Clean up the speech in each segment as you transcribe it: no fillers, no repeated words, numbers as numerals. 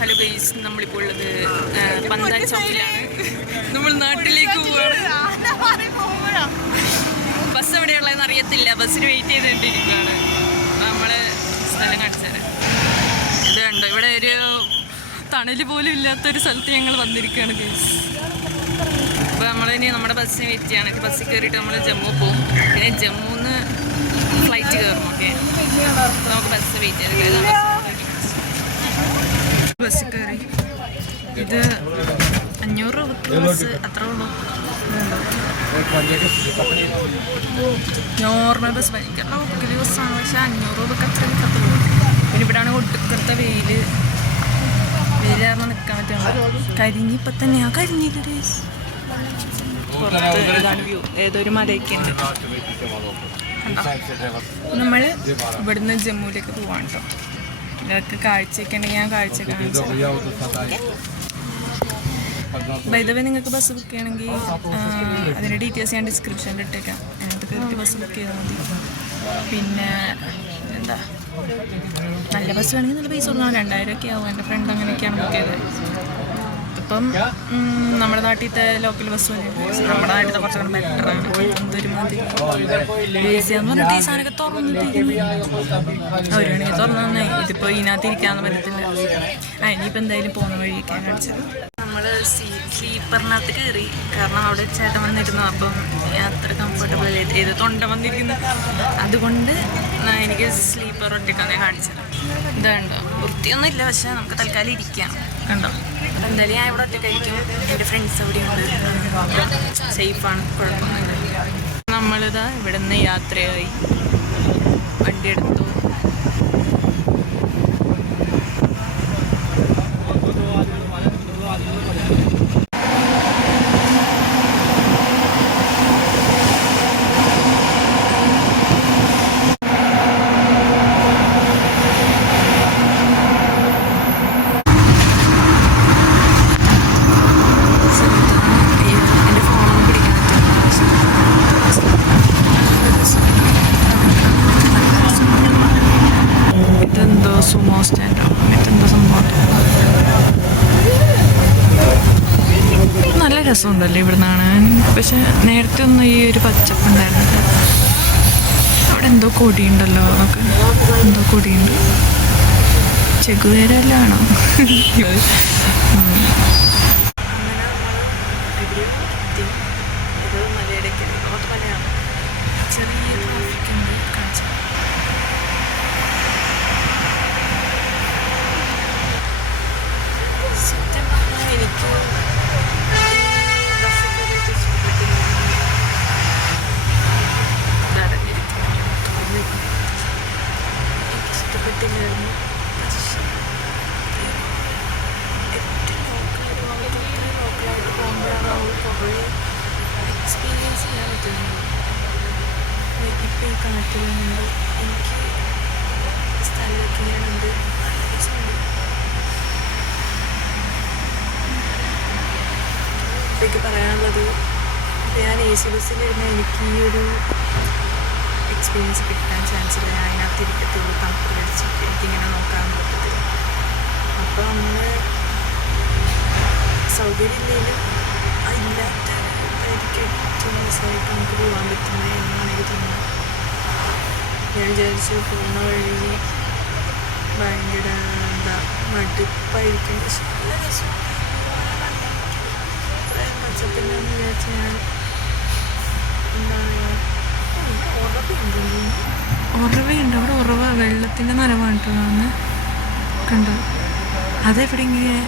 Hello guys, നമ്മളിപ്പോൾ ഉള്ളത് പന്താ ചോക്കിലാണ്. നമ്മൾ നാട്ടിലേക്ക് പോവാണ്. ബസ് എവിടെയുള്ളതെന്ന് അറിയത്തില്ല. ബസ്സിന് വെയിറ്റ് ചെയ്തുകൊണ്ടിരിക്കുകയാണ്. നമ്മൾ സ്ഥലം കാണിച്ചത് ഇത് കണ്ടോ. ഇവിടെ ഒരു തണൽ പോലും ഇല്ലാത്തൊരു സ്ഥലത്ത് ഞങ്ങൾ വന്നിരിക്കുകയാണ് ഗൈസ്. അപ്പോൾ നമ്മളിനി നമ്മുടെ ബസ്സിന് വെയിറ്റ് ചെയ്യണം. ബസ്സിൽ കയറിയിട്ട് നമ്മൾ ജമ്മു പോകും. പിന്നെ ജമ്മുന്ന് ഫ്ലൈറ്റ് കയറും. ഓക്കെ, നമുക്ക് ബസ് വെയിറ്റ് ചെയ്ത് ബസ്സിൽ കയറി. ഇത് 500 രൂപ ബസ്, അത്ര ഉള്ളൂ. നോർമൽ ബസ് ഭയങ്കര ലോക്കൽ ബസ്സാണ്. പക്ഷേ 500 രൂപക്ക് അത്ര കിട്ടത്തുള്ളൂ. പിന്നെ ഇവിടെയാണ് ഒടുക്കത്തെ വെയിൽ കാരണം നിൽക്കാൻ പറ്റുന്നത്. കരിഞ്ഞിപ്പം തന്നെയാണ് കരിഞ്ഞില്ല ഡേയ്സ്. പുറത്ത് ഇതാണ് വ്യൂ. ഏതൊരു മലയൊക്കെ ഉണ്ട്. നമ്മൾ ഇവിടുന്ന് ജമ്മുവിലേക്ക് പോവാണ് കേട്ടോ. ഇതൊക്കെ കാഴ്ചയൊക്കെ ഉണ്ടെങ്കിൽ ഞാൻ കാഴ്ച കാണിച്ചു. ബൈ ദ വേ, നിങ്ങൾക്ക് ബസ് ബുക്ക് ചെയ്യണമെങ്കിൽ അതിൻ്റെ ഡീറ്റെയിൽസ് ഞാൻ ഡിസ്ക്രിപ്ഷനിൽ ഇട്ടേക്കാം. അതിനകത്ത് കയറി ബസ് ബുക്ക് ചെയ്താൽ മതി. പിന്നെ എന്താ, നല്ല ബസ് വേണമെങ്കിൽ നല്ല പൈസ കൊടുക്കണം. 2000 ഒക്കെ ആവും. എൻ്റെ ഫ്രണ്ട് അങ്ങനെയൊക്കെയാണ് ബുക്ക് ചെയ്തത്. ഇപ്പം നമ്മുടെ നാട്ടിലത്തെ ലോക്കൽ ബസ് നമ്മുടെ നാട്ടിലത്തെ കുറച്ചുകൂടെ ബെറ്ററാണ്. എന്തൊരു മതി എന്ന് പറഞ്ഞിട്ട് ഈ സാധനമൊക്കെ തുറന്നിട്ടിരിക്കുന്നു. ഒരു മണിക്ക് തുറന്നു നന്നായി. ഇതിപ്പോൾ ഇതിനകത്ത് ഇരിക്കാമെന്ന് പറ്റത്തില്ല. ഇനിയിപ്പോൾ എന്തായാലും പോകുന്ന വഴിയൊക്കെയാണ് കാണിച്ചത്. നമ്മൾ സ്ലീപ്പറിനകത്ത് കയറി. കാരണം അവിടെ ചേട്ടൻ വന്നിരുന്നു. അപ്പം അത്ര കംഫർട്ടബിൾ ആയിട്ട് ഇത് തൊണ്ട വന്നിരിക്കുന്നു. അതുകൊണ്ട് എനിക്ക് സ്ലീപ്പർ ഒറ്റക്കാണ് കാണിച്ചത്. ഇതുണ്ടോ, വൃത്തിയൊന്നും ഇല്ല. പക്ഷേ നമുക്ക് തൽക്കാലം ഇരിക്കാം. കണ്ടോ, എന്തായാലും ഞാൻ ഇവിടെ ഒറ്റക്കായിരിക്കും. എൻ്റെ ഫ്രണ്ട്സ് അവിടെയുണ്ട്. സേഫാണ്, കുഴപ്പമൊന്നുമില്ല. നമ്മളിതാ ഇവിടെ നിന്ന് യാത്രയായി. വണ്ടി എടുത്തു. സുമോ സ്റ്റാൻഡോ മറ്റെന്താ സംഭവം. നല്ല രസമുണ്ടല്ലേ ഇവിടെ കാണാൻ. പക്ഷെ നേരത്തെ ഒന്നും ഈ ഒരു പച്ചപ്പുണ്ടായിരുന്നില്ല. അവിടെ എന്തോ കൊടിയുണ്ടല്ലോ. നമുക്ക് എന്തോ കൊടിയുണ്ട്. ചെകുവേരെല്ലാം ആണോ? ചെറിയ ട്രാഫിക് ഉണ്ട് കാണിച്ചു. എനിക്ക് ഇഷ്ടപ്പെട്ടില്ലായിരുന്നു. ലോക്കലായിട്ട് പോകുമ്പോഴാണ് കുറേ എക്സ്പീരിയൻസ് ചെയ്യാൻ പറ്റുന്നത്. ഇപ്പം ഈ കാറ്റിലുണ്ട്. എനിക്ക് സ്ഥലമൊക്കെ ചെയ്യാനുണ്ട്. ഇതൊക്കെ പറയാനുള്ളത്, ഞാൻ AC ബസ്സിലിരുന്നാൽ എനിക്ക് ഈ ഒരു എക്സ്പീരിയൻസ് കിട്ടാൻ ചാൻസ് ഇല്ല. ഞാൻ അതിനകത്ത് ഇരിക്കത്തുള്ളൂ. തണുപ്പ് കഴിച്ചിട്ട് എനിക്കിങ്ങനെ നോക്കാൻ പറ്റത്തില്ല. അപ്പോൾ നമ്മൾ സൗകര്യമില്ലെങ്കിലും ഇല്ലാത്തായിരിക്കും ഏറ്റവും രസമായിട്ട് നമുക്ക് പോകാൻ പറ്റുന്നത് എന്നാണ് എനിക്ക് തോന്നുന്നത്. ഞാൻ വിചാരിച്ചു പോകുന്ന വഴി ഭയങ്കര മടുപ്പായിരിക്കും. പക്ഷെ നല്ല രസമാണ്. പച്ചപ്പില്ലെന്ന് വിചാരിച്ച് ഞാൻ ഉറവയുണ്ട്. അവിടെ ഉറവ വെള്ളത്തിൻ്റെ നനവാണ് കേട്ടോ കാണുന്നത്. കണ്ടോ, അതെവിടെയെങ്കിലും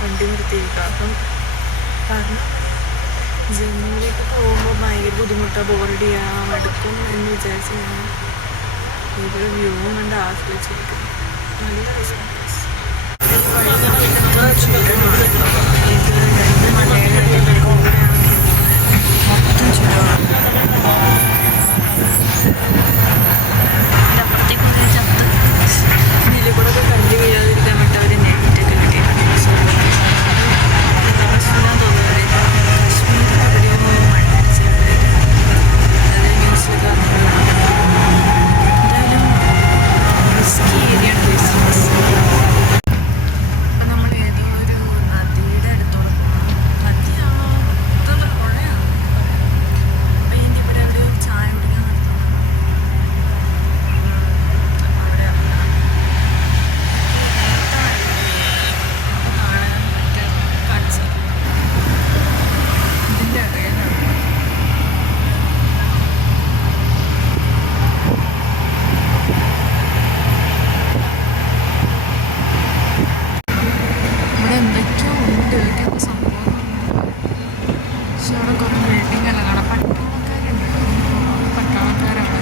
വണ്ടി നിർത്തിയിരിക്കുക. അപ്പം കാരണം ജമ്മുവിലേക്ക് പോകുമ്പോൾ ഭയങ്കര ബുദ്ധിമുട്ടാണ്. ബോറടിയാ മടുക്കും എന്ന് വിചാരിച്ച് ഞാൻ ഇവിടെ വ്യൂ കണ്ട് ആസ്വദിച്ചിരിക്കുന്നു. നല്ല രസമാണ്. ഇത് 2 മലയുടെ കൂടെയാണ്. മൊത്തം ചുരമാണ്. അപ്പുറത്തേക്ക് ഒരു ചത്ത് ഇതിൽ കൂടെ ഒക്കെ കണ്ടു വീഴാതിരിക്കാൻ വേണ്ടി അവർ നെറ്റൊക്കെ കിട്ടിയിട്ടുണ്ട്. പ്രശ്നം തോന്നുന്നത് കാശ്മീരിൽ എവിടെയോ മണ്ണിടിച്ചിട്ടുണ്ട്. അത് ന്യൂസിലൊക്കെ വന്നത്. പക്ഷെ അവിടെ കുറേ ബിൽഡിംഗ് എല്ലാം കാണാം. പട്ടാളക്കാരുണ്ട്, പട്ടാളക്കാരാണ്.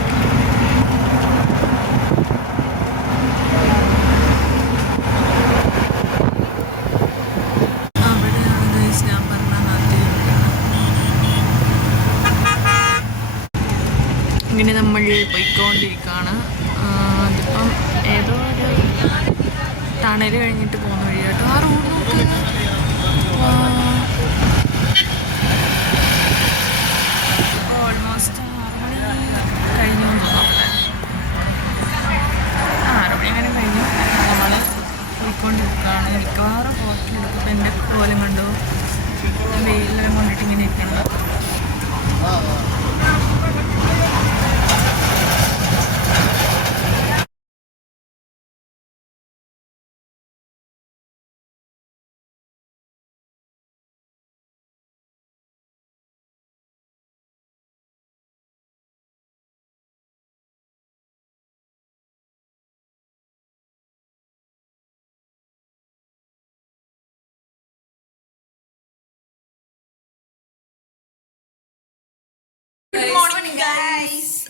അവിടെയാണ് ഗൈസ് ഞാൻ പറഞ്ഞ നാട്ടിൽ. ഇങ്ങനെ നമ്മൾ പോയിക്കൊണ്ടിരിക്കുകയാണ്. അതിപ്പം ഏതോ ഒരു ടണൽ കഴിഞ്ഞിട്ട് പോകുന്ന വഴിയാട്ടോ. ആ റോഡ് നോക്ക്. ഇപ്പോൾ ഓൾമോസ്റ്റ് 6 മണി കഴിഞ്ഞു. 6 മണി അങ്ങനെ കഴിഞ്ഞു. നമ്മൾ പോയിക്കൊണ്ടിരിക്കുകയാണ്. മിക്കവാറും ഹോട്ടലെടുക്കും. ഇപ്പം എൻ്റെ കോലം കണ്ടു. വെയിലെല്ലാം കൊണ്ടിട്ട് ഇങ്ങനെ ഇരിക്കണ്ട.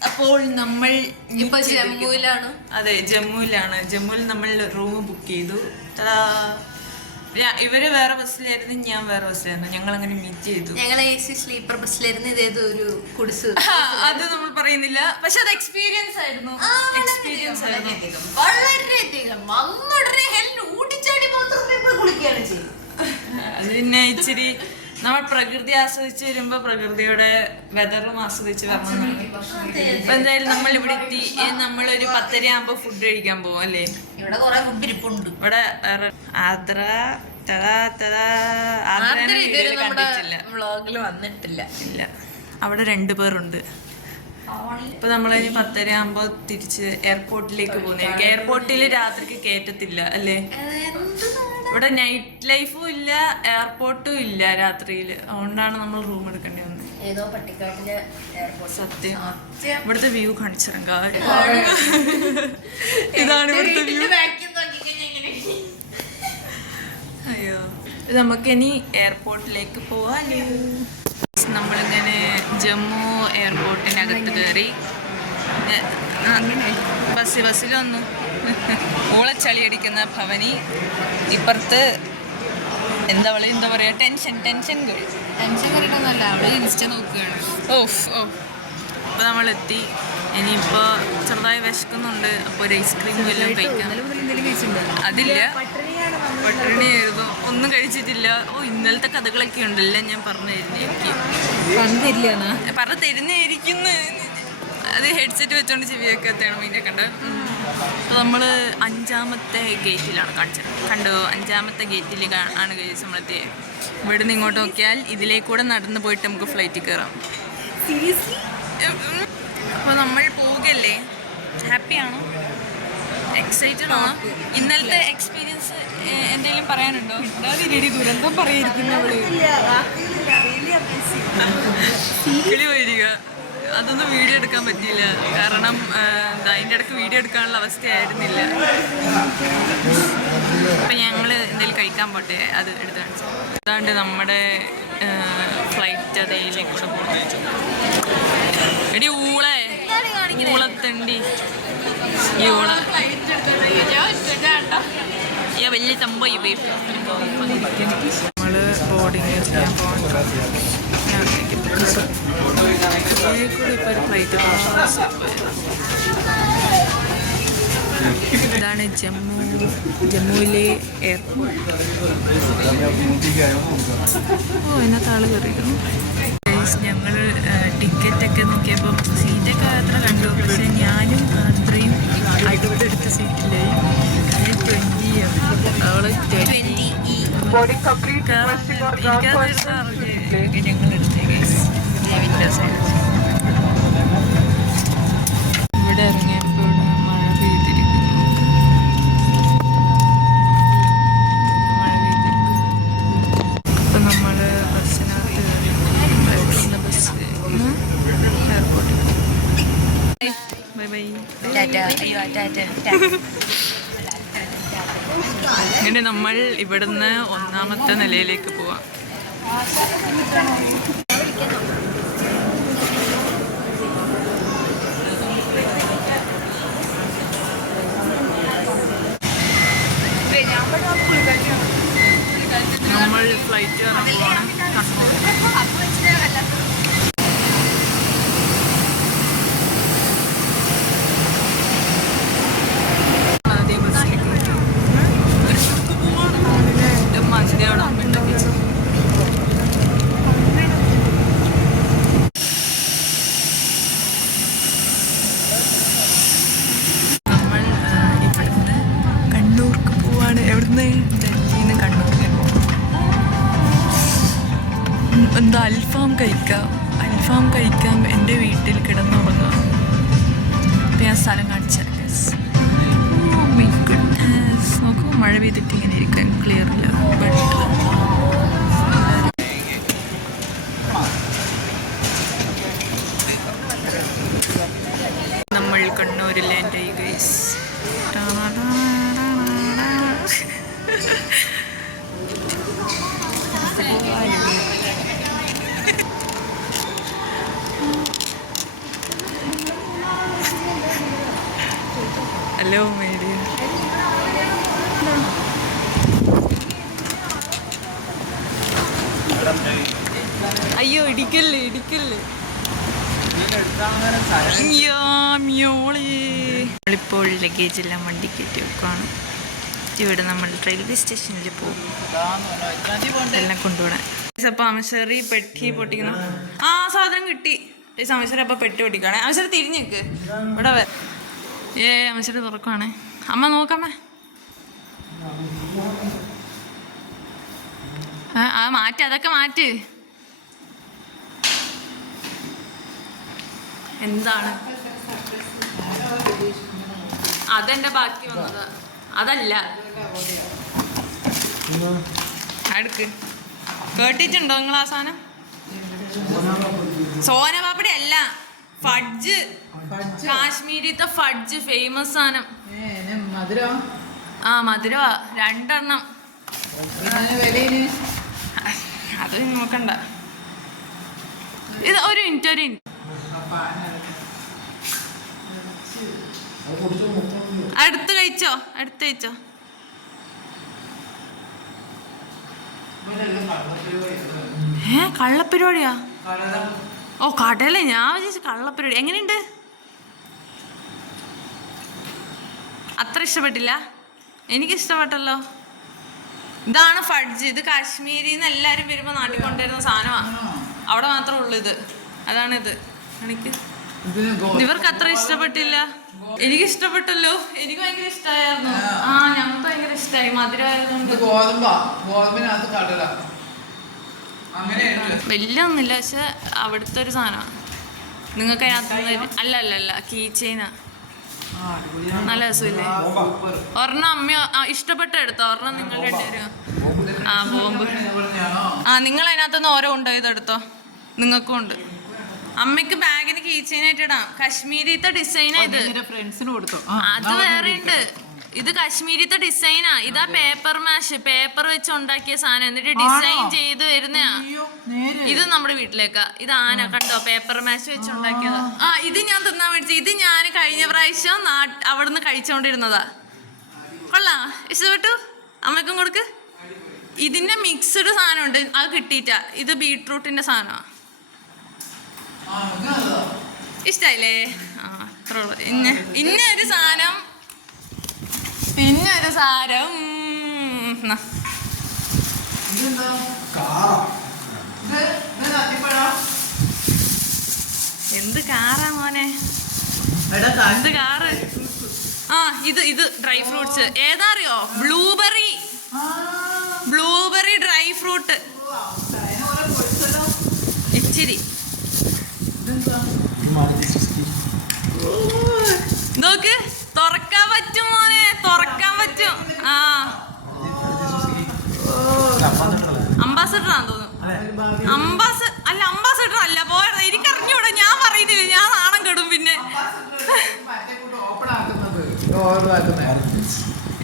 അപ്പോൾ നമ്മൾ ഇപ്പൊ ജമ്മുവിലാണ്. അതെ, ജമ്മുവിലാണ്. ജമ്മുവിൽ നമ്മൾ റൂം ബുക്ക് ചെയ്തു. ഇവര് വേറെ ബസ്സിലായിരുന്നു, ഞാൻ വേറെ ബസ്സിലായിരുന്നു. ഞങ്ങൾ അങ്ങനെ മീറ്റ് ചെയ്തു. ഞങ്ങൾ AC സ്ലീപ്പർ ബസ്സിലായിരുന്നു. ഇതേതോ ഒരു കുടിസ്. അത് നമ്മൾ പറയുന്നില്ല, പക്ഷെ അത് എക്സ്പീരിയൻസ് ആയിരുന്നു. എക്സ്പീരിയൻസ് ആയിരുന്നു വളരെയധികം. അങ്ങോട്ടേ ഹെല്ല് ഊട്ടിച്ചാടി മാത്രമേ കുളിക്കുകയാണ് ചെയ്യും. അത് പിന്നെ ഇച്ചിരി നമ്മൾ പ്രകൃതി ആസ്വദിച്ച് വരുമ്പോ പ്രകൃതിയുടെ വെതറും ആസ്വദിച്ച് വരണം. ഇപ്പൊ എന്തായാലും നമ്മൾ ഇവിടെ എത്തി. നമ്മളൊരു 10:30 ആകുമ്പോ ഫുഡ് കഴിക്കാൻ പോകും അല്ലേ? ഇവിടെ കുറെ ഫുഡ് ഇരിപ്പുണ്ട്. ഇവിടെ വ്ളോഗിൽ വന്നിട്ടില്ല. ഇല്ല, അവിടെ 2 പേരുണ്ട്. ഇപ്പൊ നമ്മളതിന് 10:30 ആകുമ്പോ തിരിച്ച് എയർപോർട്ടിലേക്ക് പോകുന്നതായിരിക്കും. എയർപോർട്ടിൽ രാത്രിക്ക് കയറ്റത്തില്ല അല്ലേ? ഇവിടെ നൈറ്റ് ലൈഫും ഇല്ല, എയർപോർട്ടും ഇല്ല രാത്രിയില്. അതുകൊണ്ടാണ് നമ്മൾ റൂം എടുക്കേണ്ടി വന്നത്. ഏതോ പട്ടിക്കാട്ടിലെ എയർപോർട്ട്. സത്യം. ഇവിടുത്തെ വ്യൂ കാണിച്ചിറങ്ങ. ഇതാണ് ഇവിടുത്തെ വ്യൂ. അയ്യോ, നമുക്കിനി എയർപോർട്ടിലേക്ക് പോവാല്ലേ. നമ്മളിങ്ങനെ ജമ്മു എയർപോർട്ടിനകത്ത് കയറി. ബസ്സിൽ വന്നു. ഓളച്ചളി അടിക്കുന്ന ഭവനി. ഇപ്പുറത്ത് എന്താ പറയാ, ടെൻഷൻ കയറിയിട്ടൊന്നല്ല, അവിടെ ഇൻസ്റ്റ നോക്കുകയാണ്. അപ്പോൾ നമ്മളെത്തി. ഇനിയിപ്പോൾ ചെറുതായി വിശക്കുന്നുണ്ട്. അപ്പോൾ ഒരു ഐസ്ക്രീം എല്ലാം കഴിക്കാം. അതില്ല, പട്ടിണിയായിരുന്നു. ഒന്നും കഴിച്ചിട്ടില്ല. ഇന്നലത്തെ കഥകളൊക്കെ ഉണ്ടല്ലോ ഞാൻ പറഞ്ഞു തരുന്നതായിരിക്കുന്നു. അത് ഹെഡ്സെറ്റ് വെച്ചോണ്ട് ചെവിയൊക്കെ എത്തണം. ഇതിൻ്റെ കണ്ട്. അപ്പോൾ നമ്മൾ 5ാമത്തെ ഗേറ്റിലാണ് കാണിച്ചത്. കണ്ടോ, 5ാമത്തെ ഗേറ്റിൽ ആണ് കഴിച്ച് നമ്മളെത്തിയത്. ഇവിടെ നിന്ന് ഇങ്ങോട്ട് നോക്കിയാൽ ഇതിലേക്കൂടെ നടന്നു പോയിട്ട് നമുക്ക് ഫ്ലൈറ്റിൽ കയറാം. അപ്പോൾ നമ്മൾ പോവുകയല്ലേ. ഹാപ്പിയാണോ? എക്സൈറ്റഡ് ആണോ? ഇന്നലത്തെ എക്സ്പീരിയൻസ് എന്തെങ്കിലും പറയാനുണ്ടോ? ദുരന്തം പോയിരിക്കുക. അതൊന്നും വീഡിയോ എടുക്കാൻ പറ്റിയില്ല. കാരണം അതിൻ്റെ ഇടയ്ക്ക് വീഡിയോ എടുക്കാനുള്ള അവസ്ഥയായിരുന്നില്ല. അപ്പം ഞങ്ങൾ എന്തെങ്കിലും കഴിക്കാൻ പോട്ടെ, അത് എടുത്ത് കാണിച്ചു. അതാണ്ട് നമ്മുടെ ഫ്ലൈറ്റ് അതേയിലേക്കൂടെ പോകുന്നത്. എടി ഊളത്തണ്ടി ഈ ഊള വലിയ സംഭവം. നമ്മള് ബോർഡിങ് ചെയ്യാൻ പോകണം. ഇപ്പോൾ ഒരു ഫ്ലൈറ്റ്. ഇതാണ് ജമ്മുവിലെ എയർപോർട്ട്. ഇന്നത്തെ ആള് കയറിയിരുന്നു. ഞങ്ങൾ ടിക്കറ്റൊക്കെ നോക്കിയപ്പോൾ സീറ്റൊക്കെ അത്ര കണ്ടു. പക്ഷെ ഞാനും അത്രയും അടുത്തെടുത്ത സീറ്റിലായി. 20 അവള് 20. ഞങ്ങളെടുത്തേ ഗൈസ്. ഇവിടെ ഇറങ്ങിയപ്പോൾ മഴ പെയ്തിരിക്കുന്നു. ഇപ്പം നമ്മൾ ബസ്സിനകത്ത് കയറി. ബസ് എയർപോർട്ടിൽ. Bye bye. ഇങ്ങനെ നമ്മൾ ഇവിടുന്ന് 1ാമത്തെ നിലയിലേക്ക് പോവാം. എന്താ അൽഫാം കഴിക്കാം എൻ്റെ വീട്ടിൽ കിടന്നുറങ്ങാം. ഇപ്പം ഞാൻ സ്ഥലം കാണിച്ചു നോക്കൂ, മഴ പെയ്തിട്ട് ഇങ്ങനെ ഇരിക്കാൻ ക്ലിയർ ഇല്ല. നമ്മൾ കണ്ണൂരിലെ എൻ്റെ ഗൈസ്. Hello my dear. അയ്യോ ഇടിക്കല്ലേ. നമ്മളിപ്പോൾ ലഗേജ് എല്ലാം വണ്ടി കയറ്റി വെക്കുകയാണ്. ഇവിടെ നമ്മൾ റെയിൽവേ സ്റ്റേഷനിൽ പോകും എല്ലാം കൊണ്ടുപോകാൻ. അപ്പം അമശ്വരി പെട്ടി പൊട്ടിക്കണം. ആ സാധനം കിട്ടി. അമശ്വരി അപ്പം പെട്ടി പൊട്ടിക്കുകയാണെ. അമശ്വരി തിരിഞ്ഞേക്ക് ഇവിടെ അമശ്വരി തുറക്കുവാണേ. അമ്മ നോക്കാമേ. ആ മാറ്റി, അതൊക്കെ മാറ്റ്. എന്താണ് അതെന്റെ ബാക്കി വന്നത്? അതല്ല, അടുക്ക് കേട്ടിട്ടുണ്ടോ നിങ്ങൾ ആ സാധനം? സോനപാപ്പടി അല്ല, ഫഡ്ജ്. കാശ്മീരിത്തെ ഫഡ്ജ് ഫേമസ് സാധനം. ആ മധുരമാ, 2 എണ്ണം. അത് നോക്കണ്ട. ഇത് ഒരു മിനിറ്റ്. അടുത്ത് കഴിച്ചോ. കള്ളപ്പരിപാടിയാ? ഓ കടല. ഞാൻ വിചാരിച്ചു കള്ളപ്പരിപാടി. എങ്ങനെയുണ്ട്? അത്ര ഇഷ്ടപ്പെട്ടില്ല? എനിക്കിഷ്ടപ്പെട്ടല്ലോ. ഇതാണ് ഫഡ്ജ്. ഇത് കാശ്മീരിന്ന് എല്ലാരും വരുമ്പോ നാട്ടിൽ കൊണ്ടുവരുന്ന സാധനമാണ്. അവിടെ മാത്രമേ ഉള്ളൂ ഇത്. അതാണിത്. എനിക്ക് ഇവർക്ക് അത്ര ഇഷ്ടപ്പെട്ടില്ല. എനിക്ക് ഇഷ്ടപ്പെട്ടല്ലോ. എനിക്ക് ഭയങ്കര ഇഷ്ടമായിരുന്നു. ആ ഞങ്ങൾക്ക് ഭയങ്കര ഇഷ്ടമായി. മധുരമായതുകൊണ്ട് വലിയ ഒന്നുമില്ല, പക്ഷെ അവിടുത്തെ ഒരു സാധനമാണ്. നിങ്ങൾക്ക് അതിനകത്ത് അല്ല കീ ചെയിനാ. നല്ല രസമില്ലേ? ഒരെണ്ണം അമ്മ ഇഷ്ടപ്പെട്ട എടുത്തോ. ഒരെണ്ണം നിങ്ങൾ രണ്ടുപേരും. ആ ബോംബ്. ആ നിങ്ങൾ അതിനകത്തുനിന്ന് ഓരോ ഉണ്ടോ ഇതെടുത്തോ. നിങ്ങൾക്കും ഉണ്ട്. അമ്മയ്ക്ക് ബാഗിന് കീ ചെയിനായിട്ട് ഇടാം. കാശ്മീരിത്തെ ഡിസൈനാ ഇത്. അത് വേറെ ഉണ്ട്. ഇത് കാശ്മീരിത്തെ ഡിസൈനാ. ഇതാ പേപ്പർ മാഷ്. പേപ്പർ വെച്ച് ഉണ്ടാക്കിയ സാധനം. എന്നിട്ട് ഡിസൈൻ ചെയ്ത് വരുന്നയാ. ഇത് നമ്മുടെ വീട്ടിലേക്കാ. ഇത് ആന കണ്ടോ, പേപ്പർ മാഷ് വെച്ച് ഉണ്ടാക്കിയതാ. ആ ഇത് ഞാൻ തിന്നാൻ മേടിച്ചു. ഇത് ഞാൻ കഴിഞ്ഞ പ്രാവശ്യം അവിടുന്ന് കഴിച്ചോണ്ടിരുന്നതാ. കൊള്ളാം, ഇഷ്ടപ്പെട്ടു? അമ്മയ്ക്കും കൊടുക്ക്. ഇതിന്റെ മിക്സ്ഡ് സാധനം ഉണ്ട്, അത് കിട്ടിയിട്ടാ. ഇത് ബീട്രൂട്ടിന്റെ സാധനമാ. ഇഷ്ടായില്ലേ? ആ അത്രയുള്ളൂ. ഇന്ന ഒരു സാധനം. പിന്നൊരു സാരം. എന്ത് കാറാ മോനെ? എന്ത് കാറ്? ആ ഇത് ഡ്രൈ ഫ്രൂട്ട്സ്. ഏതാ അറിയോ? Blueberry dry fruit. ഇച്ചിരി നോക്ക്. തുറക്കാൻ പറ്റും മോനെ, തുറക്കാൻ പറ്റും. ആ അംബാസഡർ ആണെന്ന് തോന്നുന്നു. അംബാസഡർ അല്ല. പോയത് എനിക്കറിഞ്ഞൂടാ. ഞാൻ പറയുന്നില്ല, ഞാൻ നാണം കെടും. പിന്നെ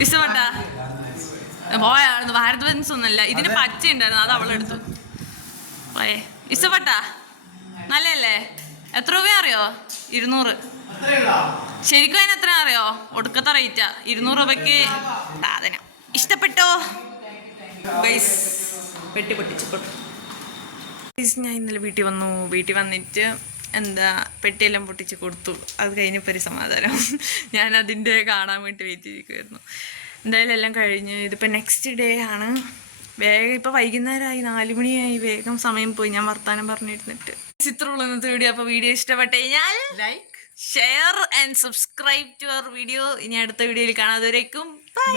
ഇഷ്ടപ്പെട്ട പോയായിരുന്നു. ഭാരത് ബെൻസ് ഒന്നല്ല, ഇതിന് പച്ച ഉണ്ടായിരുന്നു, അത് അവളെടുത്തു. പോയേ. ഇഷ്ടപ്പെട്ട? നല്ലല്ലേ? എത്ര രൂപ അറിയോ? 200. ശരിക്കും അതിന് എത്ര അറിയോ? ഒടുക്കത്തെ റേറ്റാ. 200 രൂപയ്ക്ക് സാധനം. ഇഷ്ടപ്പെട്ടോ? പെട്ടി പൊട്ടിച്ചോട്ടെ. ഞാൻ ഇന്നലെ വീട്ടിൽ വന്നിട്ട് പെട്ടിയെല്ലാം പൊട്ടിച്ച് കൊടുത്തു. അത് കഴിഞ്ഞപ്പോൾ ഒരു സമാധാനം. ഞാൻ അതിൻ്റെ കാണാൻ വേണ്ടി വെയിറ്റ് ചെയ്തിരിക്കുമായിരുന്നു. എന്തായാലും എല്ലാം കഴിഞ്ഞ് ഇതിപ്പോൾ നെക്സ്റ്റ് ഡേ ആണ്. വേഗം ഇപ്പോൾ വൈകുന്നേരമായി, 4 മണിയായി. വേഗം സമയം പോയി. ഞാൻ വർത്താനം പറഞ്ഞിരുന്നിട്ട്. ഇത്രയുള്ള ഇന്നത്തെ വീഡിയോ. അപ്പോൾ വീഡിയോ ഇഷ്ടപ്പെട്ട് കഴിഞ്ഞാൽ like, share and subscribe to our video. ഇനി അടുത്ത വീഡിയോയിൽ കാണാതെ വരേക്കും ബൈ.